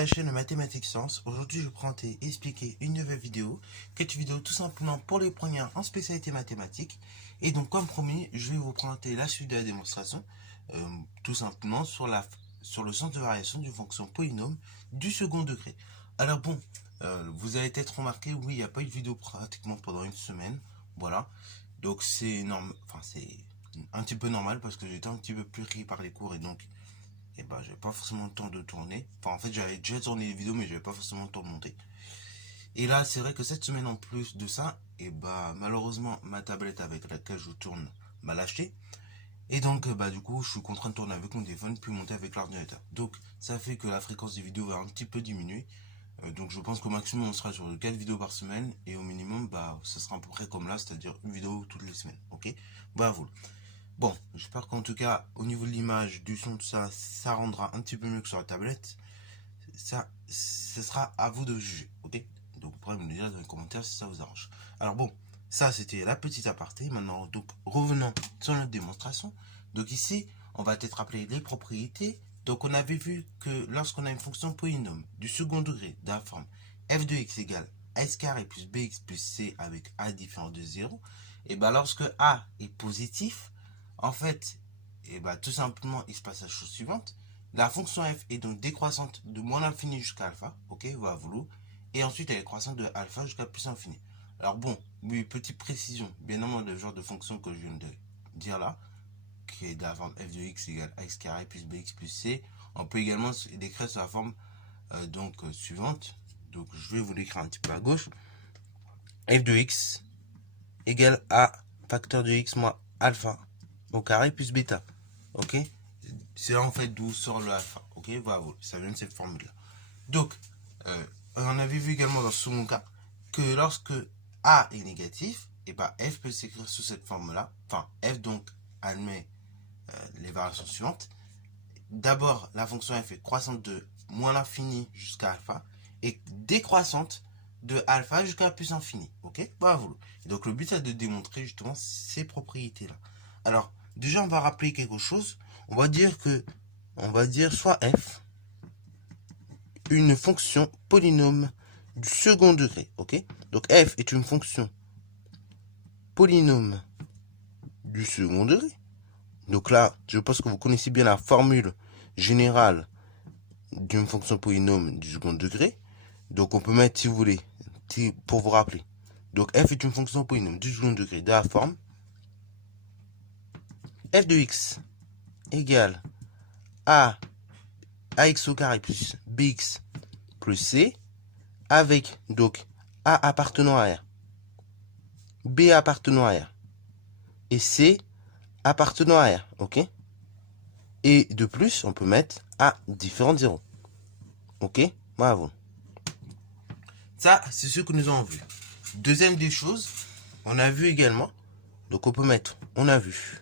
à la chaîne Mathématiques Sciences. Aujourd'hui, je vais présenter et expliquer une nouvelle vidéo, qui est une vidéo tout simplement pour les premiers en spécialité mathématiques. Et donc, comme promis, je vais vous présenter la suite de la démonstration, tout simplement sur le sens de variation d'une fonction polynôme du second degré. Alors bon, vous avez peut-être remarqué, oui, il n'y a pas eu de vidéo pratiquement pendant une semaine. Voilà. Donc c'est un petit peu normal parce que j'étais un petit peu plus pris par les cours et donc j'avais pas forcément le temps de tourner. Enfin, en fait, j'avais déjà tourné les vidéos, mais j'avais pas forcément le temps de monter. Et là, c'est vrai que cette semaine, en plus de ça, malheureusement, ma tablette avec laquelle je tourne m'a lâché. Et donc, du coup, je suis contraint de tourner avec mon téléphone, puis monter avec l'ordinateur. Donc, ça fait que la fréquence des vidéos va un petit peu diminuer. Donc, je pense qu'au maximum, on sera sur 4 vidéos par semaine. Et au minimum, ça sera à peu près comme là, c'est-à-dire une vidéo toutes les semaines. Ok? Voilà. Bon, j'espère qu'en tout cas, au niveau de l'image, du son, tout ça, ça rendra un petit peu mieux que sur la tablette. Ça, ce sera à vous de juger, ok? Donc, vous pourrez me le dire dans les commentaires si ça vous arrange. Alors bon, ça, c'était la petite aparté. Maintenant, donc, revenons sur notre démonstration. Donc ici, on va peut-être rappeler les propriétés. Donc, on avait vu que lorsqu'on a une fonction polynôme du second degré de la forme f de x égale s carré plus bx plus c avec a différent de 0, et lorsque a est positif, en fait, tout simplement, il se passe la chose suivante. La fonction f est donc décroissante de moins l'infini jusqu'à alpha, ok, voilà, voulou. Et ensuite, elle est croissante de alpha jusqu'à plus infini. Alors bon, oui, petite précision, bien évidemment, le genre de fonction que je viens de dire là, qui est de la forme f de x égale x carré plus bx plus c, on peut également l'écrire sur la forme suivante. Donc, je vais vous l'écrire un petit peu à gauche. F de x égale a facteur de x moins alpha au carré plus bêta. Ok, c'est là en fait d'où sort le alpha. Ok, voilà, ça vient de cette formule là. Donc, on avait vu également dans ce second cas que lorsque a est négatif, f peut s'écrire sous cette forme là. Enfin, f donc admet les variations suivantes. D'abord, la fonction f est croissante de moins l'infini jusqu'à alpha et décroissante de alpha jusqu'à plus infini. Ok, voilà. Et donc le but c'est de démontrer justement ces propriétés là. Alors déjà on va rappeler quelque chose. On va dire soit f une fonction polynôme du second degré. Ok, donc f est une fonction polynôme du second degré. Donc là, je pense que vous connaissez bien la formule générale d'une fonction polynôme du second degré. Donc on peut mettre, si vous voulez, pour vous rappeler. Donc f est une fonction polynôme du second degré de la forme f de x égale a ax au carré plus bx plus c, avec donc a appartenant à r, b appartenant à r et c appartenant à r. Ok, et de plus on peut mettre a différent de 0. Ok, bravo. Ça, c'est ce que nous avons vu. Deuxième des choses, on a vu également, donc on a vu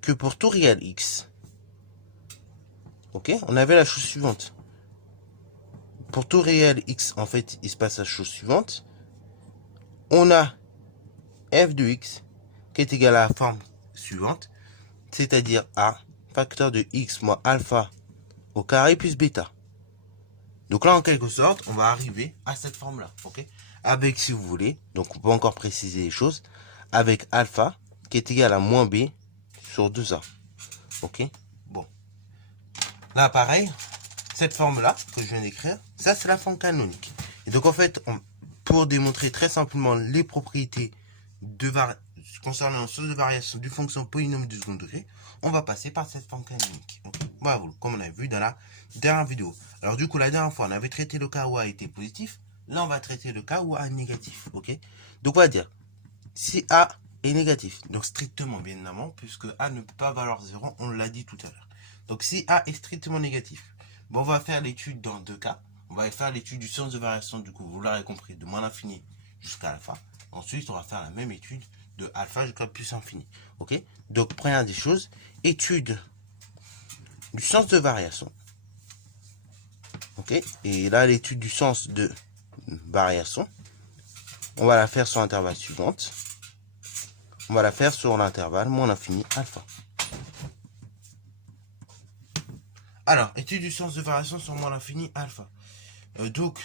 que pour tout réel x, ok, on avait la chose suivante. Pour tout réel x, en fait, il se passe la chose suivante. On a f de x qui est égal à la forme suivante, c'est-à-dire a facteur de x moins alpha au carré plus bêta. Donc là, en quelque sorte, on va arriver à cette forme-là, ok? Avec, si vous voulez, donc on peut encore préciser les choses, avec alpha qui est égal à moins b sur 2a. Ok? Bon. Là, pareil, cette forme-là que je viens d'écrire, ça c'est la forme canonique. Et donc en fait, pour démontrer très simplement les propriétés concernant la source de variation du fonction polynôme du second degré, on va passer par cette forme canonique. Okay. Voilà, comme on a vu dans la dernière vidéo. Alors du coup, la dernière fois, on avait traité le cas où A était positif. Là, on va traiter le cas où A est négatif. Ok. Donc on va dire, si A est négatif, donc strictement bien évidemment, puisque A ne peut pas valoir 0, on l'a dit tout à l'heure. Donc si A est strictement négatif, on va faire l'étude dans deux cas. On va faire l'étude du sens de variation, du coup, vous l'aurez compris, de moins l'infini jusqu'à alpha. Ensuite, on va faire la même étude de alpha jusqu'à plus infini. Ok? Donc, première des choses, étude du sens de variation. Ok? Et là, l'étude du sens de variation, on va la faire sur l'intervalle suivante. On va la faire sur l'intervalle moins l'infini alpha. Alors, étude du sens de variation sur moins l'infini alpha. Donc,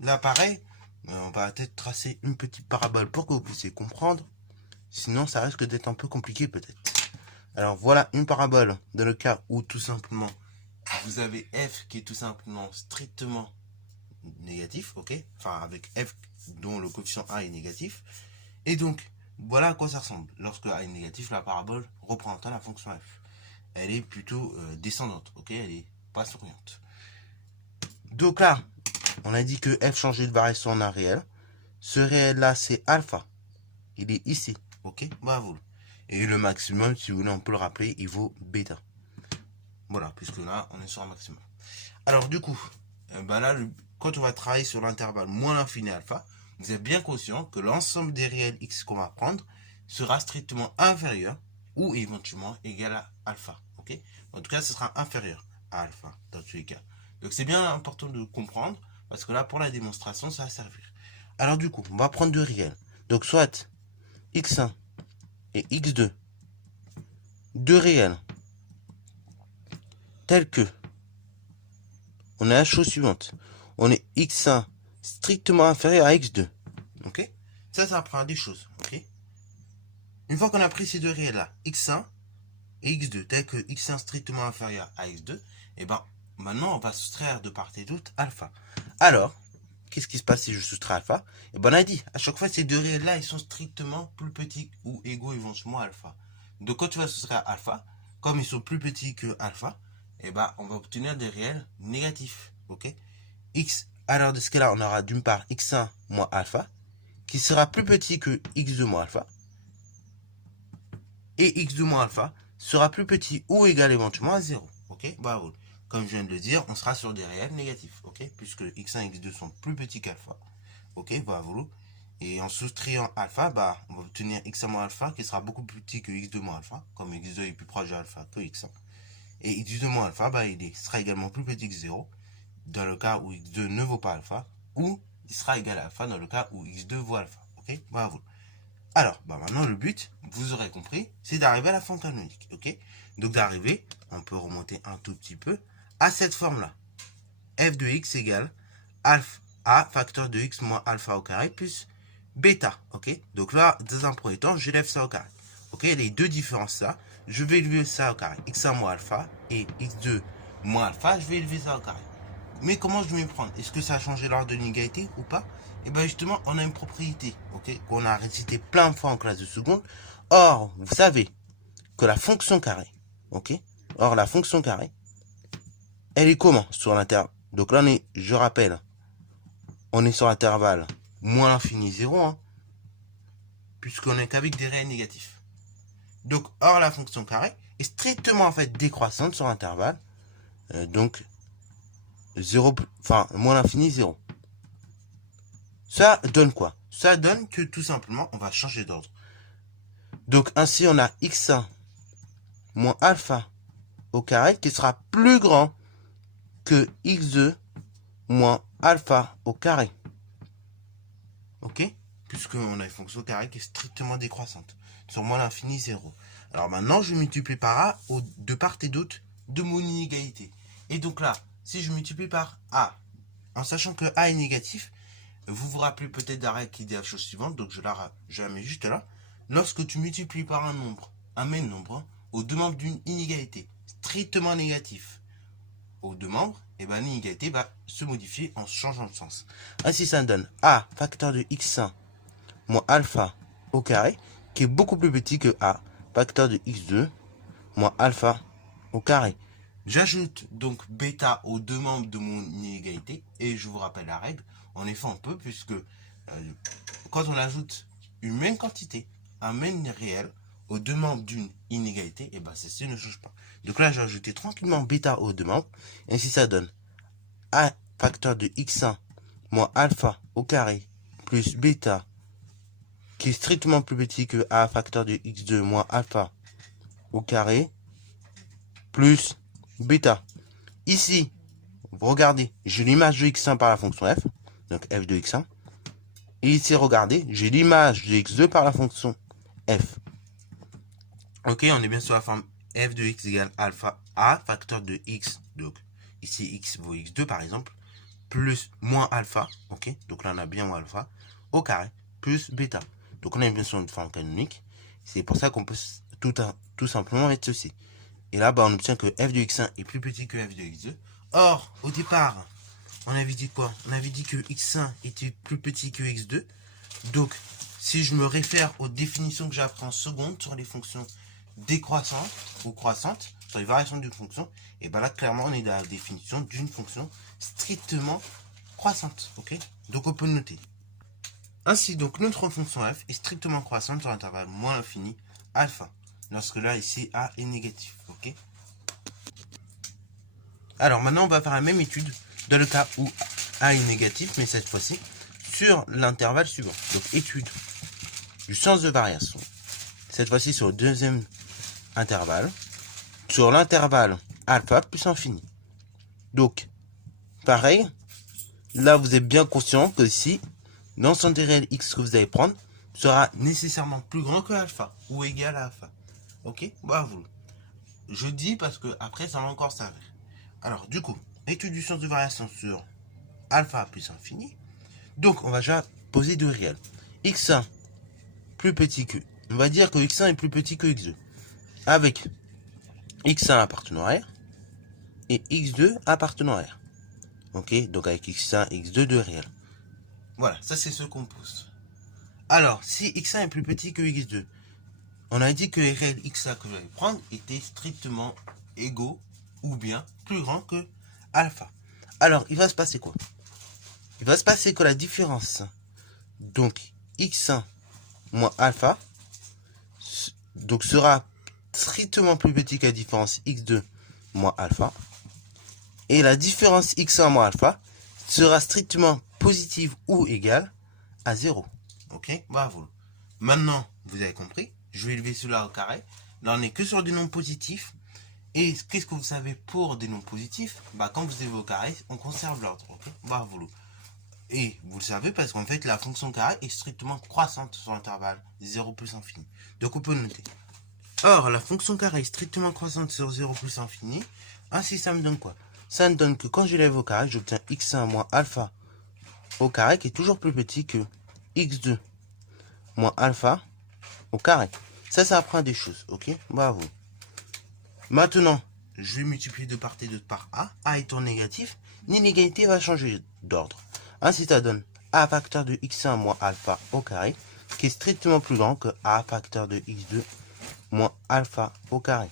là pareil, on va peut-être tracer une petite parabole pour que vous puissiez comprendre. Sinon, ça risque d'être un peu compliqué peut-être. Alors, voilà une parabole dans le cas où tout simplement, vous avez f qui est tout simplement strictement négatif, ok? Enfin, avec f dont le coefficient a est négatif. Et donc, voilà à quoi ça ressemble. Lorsque a est négatif, la parabole représentant la fonction f. Elle est plutôt descendante, ok? Elle est pas souriante. Donc là, on a dit que f changeait de variation en un réel. Ce réel-là, c'est alpha. Il est ici, ok? Bravo. Et le maximum, si vous voulez, on peut le rappeler, il vaut bêta. Voilà, puisque là, on est sur un maximum. Alors, du coup, là, quand on va travailler sur l'intervalle moins l'infini alpha, vous êtes bien conscient que l'ensemble des réels x qu'on va prendre sera strictement inférieur ou éventuellement égal à alpha. Ok? En tout cas, ce sera inférieur à alpha dans tous les cas. Donc, c'est bien important de comprendre parce que là, pour la démonstration, ça va servir. Alors, du coup, on va prendre deux réels. Donc, soit x1 et x2, deux réels tels que on a la chose suivante. On est x1 strictement inférieur à x2. Ok? Ça apprend des choses. Ok? Une fois qu'on a pris ces deux réels-là, x1 et x2, tel que x1 strictement inférieur à x2, et ben maintenant on va soustraire de part et d'autre alpha. Alors, qu'est-ce qui se passe si je soustrais alpha? Et ben on a dit, à chaque fois ces deux réels-là, ils sont strictement plus petits ou égaux éventuellement à alpha. Donc quand tu vas soustraire alpha, comme ils sont plus petits que alpha, et ben on va obtenir des réels négatifs. Ok? X, alors de ce cas-là, on aura d'une part x1 moins alpha, qui sera plus petit que x2 moins alpha, et x2 moins alpha sera plus petit ou égal éventuellement à 0. Ok? Bravo. Comme je viens de le dire, on sera sur des réels négatifs. Ok? Puisque x1 et x2 sont plus petits qu'alpha. Ok? Bravo. Et en soustrayant alpha, on va obtenir x1 moins alpha qui sera beaucoup plus petit que x2 moins alpha, comme x2 est plus proche de alpha que x1. Et x2 moins alpha, il sera également plus petit que 0, dans le cas où x2 ne vaut pas alpha, ou il sera égal à alpha dans le cas où x2 vaut alpha. Ok? Bravo. Alors, maintenant, le but, vous aurez compris, c'est d'arriver à la forme canonique. Ok? Donc, d'arriver, on peut remonter un tout petit peu, à cette forme-là. F de x égale alpha a facteur de x moins alpha au carré plus bêta. Ok? Donc là, dans un premier temps, j'élève ça au carré. Ok? Les deux différences là, je vais élever ça au carré. X1 moins alpha et x2 moins alpha, je vais élever ça au carré. Mais comment je vais m'y prendre? Est-ce que ça a changé l'ordre de l'inégalité ou pas? Et bien justement, on a une propriété, ok, qu'on a récité plein de fois en classe de seconde. Or, vous savez que la fonction carrée, ok, or la fonction carrée, elle est comment sur l'intervalle? Donc là, je rappelle, on est sur l'intervalle moins l'infini 0, hein, puisqu'on n'est qu'avec des réels négatifs. Donc, or la fonction carrée est strictement en fait décroissante sur l'intervalle, donc 0, enfin moins l'infini 0. Ça donne quoi? Ça donne que tout simplement, on va changer d'ordre. Donc ainsi, on a x1 moins alpha au carré qui sera plus grand que x2 moins alpha au carré. Ok? Puisqu'on a une fonction carré qui est strictement décroissante. Sur moins l'infini 0. Alors maintenant, je multiplie par a de part et d'autre de mon inégalité. Et donc là, si je multiplie par a, en sachant que a est négatif, vous vous rappelez peut-être de la règle qui dit la chose suivante, donc je la mets juste là. Lorsque tu multiplies par un nombre, un même nombre, aux deux membres d'une inégalité strictement négatif aux deux membres, et l'inégalité va se modifier en changeant de sens. Ainsi, ça donne a facteur de x1 moins alpha au carré, qui est beaucoup plus petit que a facteur de x2 moins alpha au carré. J'ajoute donc bêta aux deux membres de mon inégalité, et je vous rappelle la règle. En effet, on peut, puisque quand on ajoute une même quantité, un même réel, aux deux membres d'une inégalité, et ceci ne change pas. Donc là, j'ai ajouté tranquillement bêta aux deux membres, et ainsi ça donne a facteur de x1 moins alpha au carré plus bêta, qui est strictement plus petit que a facteur de x2 moins alpha au carré, plus bêta. Ici, vous regardez, j'ai l'image de x1 par la fonction f, donc f de x1. Et ici, regardez, j'ai l'image de x2 par la fonction f. Ok, on est bien sur la forme f de x égale alpha a facteur de x, donc ici x vaut x2 par exemple, plus moins alpha, ok, donc là on a bien moins alpha, au carré, plus bêta. Donc on a une bien de forme canonique, c'est pour ça qu'on peut tout simplement mettre ceci. Et là, on obtient que f de x1 est plus petit que f de x2. Or, au départ, on avait dit quoi? On avait dit que x1 était plus petit que x2. Donc, si je me réfère aux définitions que j'ai apprises en seconde sur les fonctions décroissantes ou croissantes, sur les variations d'une fonction, et bien là, clairement, on est dans la définition d'une fonction strictement croissante. Ok? Donc, on peut le noter. Ainsi, donc, notre fonction f est strictement croissante sur l'intervalle moins l'infini alpha. Lorsque là, ici, a est négatif. Ok? Alors, maintenant, on va faire la même étude dans le cas où a est négatif, mais cette fois-ci, sur l'intervalle suivant. Donc, étude du sens de variation. Cette fois-ci, sur le deuxième intervalle. Sur l'intervalle alpha plus infini. Donc, pareil, là, vous êtes bien conscient que si l'ensemble des réels x que vous allez prendre sera nécessairement plus grand que alpha, ou égal à alpha. Ok? Bravo. Je dis parce que après, ça va encore s'avérer. Alors, du coup, étude du sens de variation sur alpha plus infini. Donc, on va déjà poser deux réels. x1 plus petit que... On va dire que x1 est plus petit que x2. Avec x1 appartenant à R et x2 appartenant à R. Ok, donc avec x1 et x2, deux réels. Voilà, ça c'est ce qu'on pose. Alors, si x1 est plus petit que x2, on a dit que les réels x1 que je vais prendre étaient strictement égaux ou bien plus grands que alpha. Alors, il va se passer quoi? Il va se passer que la différence, donc x1 moins alpha, donc sera strictement plus petit que la différence x2 moins alpha. Et la différence x1 moins alpha sera strictement positive ou égale à 0. Ok, bravo. Maintenant, vous avez compris, je vais élever cela au carré. Là, on n'est que sur des nombres positifs. Et qu'est-ce que vous savez pour des nombres positifs? Quand vous élevez au carré, on conserve l'ordre. Ok, bravo. Et vous le savez parce qu'en fait, la fonction carré est strictement croissante sur l'intervalle 0 plus infini. Donc, on peut noter. Or, la fonction carré est strictement croissante sur 0 plus infini. Ainsi, ça me donne quoi? Ça me donne que quand j'élève au carré, j'obtiens x1 moins alpha au carré qui est toujours plus petit que x2 moins alpha au carré. Ça apprend des choses, ok? Bravo. Maintenant, je vais multiplier de part et d'autre par a. A étant négatif, l'inégalité va changer d'ordre. Ainsi, ça donne a facteur de x1 moins alpha au carré qui est strictement plus grand que a facteur de x2 moins alpha au carré.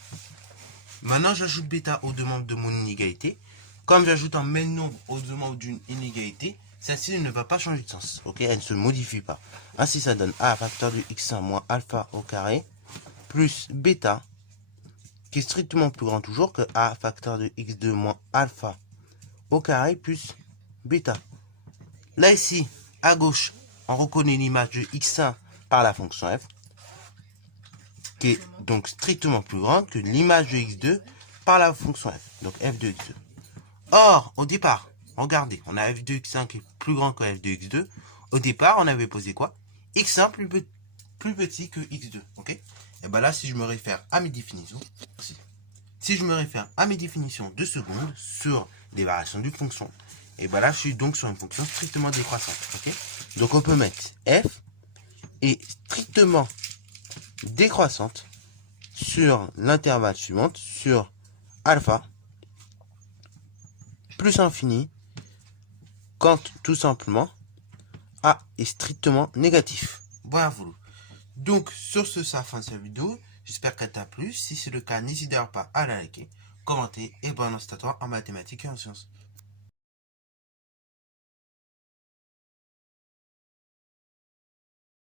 Maintenant, j'ajoute bêta aux deux membres de mon inégalité. Comme j'ajoute un même nombre aux deux membres d'une inégalité, celle-ci ne va pas changer de sens. Ok, elle ne se modifie pas. Ainsi, ça donne a facteur de x1 moins alpha au carré plus bêta qui est strictement plus grand toujours que a facteur de x2 moins alpha au carré plus bêta. Là, ici, à gauche, on reconnaît l'image de x1 par la fonction f, qui est donc strictement plus grande que l'image de x2 par la fonction f, donc f de x2. Or, au départ, regardez, on a f de x1 qui est plus grand que f de x2. Au départ, on avait posé quoi? X1 plus petit que x2, ok? Et bien là, si je me réfère à mes définitions, de seconde sur les variations d'une fonction, et bien là, je suis donc sur une fonction strictement décroissante, ok? Donc on peut mettre f est strictement décroissante sur l'intervalle suivante, sur alpha plus infini, quand tout simplement a est strictement négatif. Bravo. Donc sur ce, ça fin de cette vidéo. J'espère qu'elle t'a plu. Si c'est le cas, n'hésite pas à la liker, commenter et bon instatoire en mathématiques et en sciences.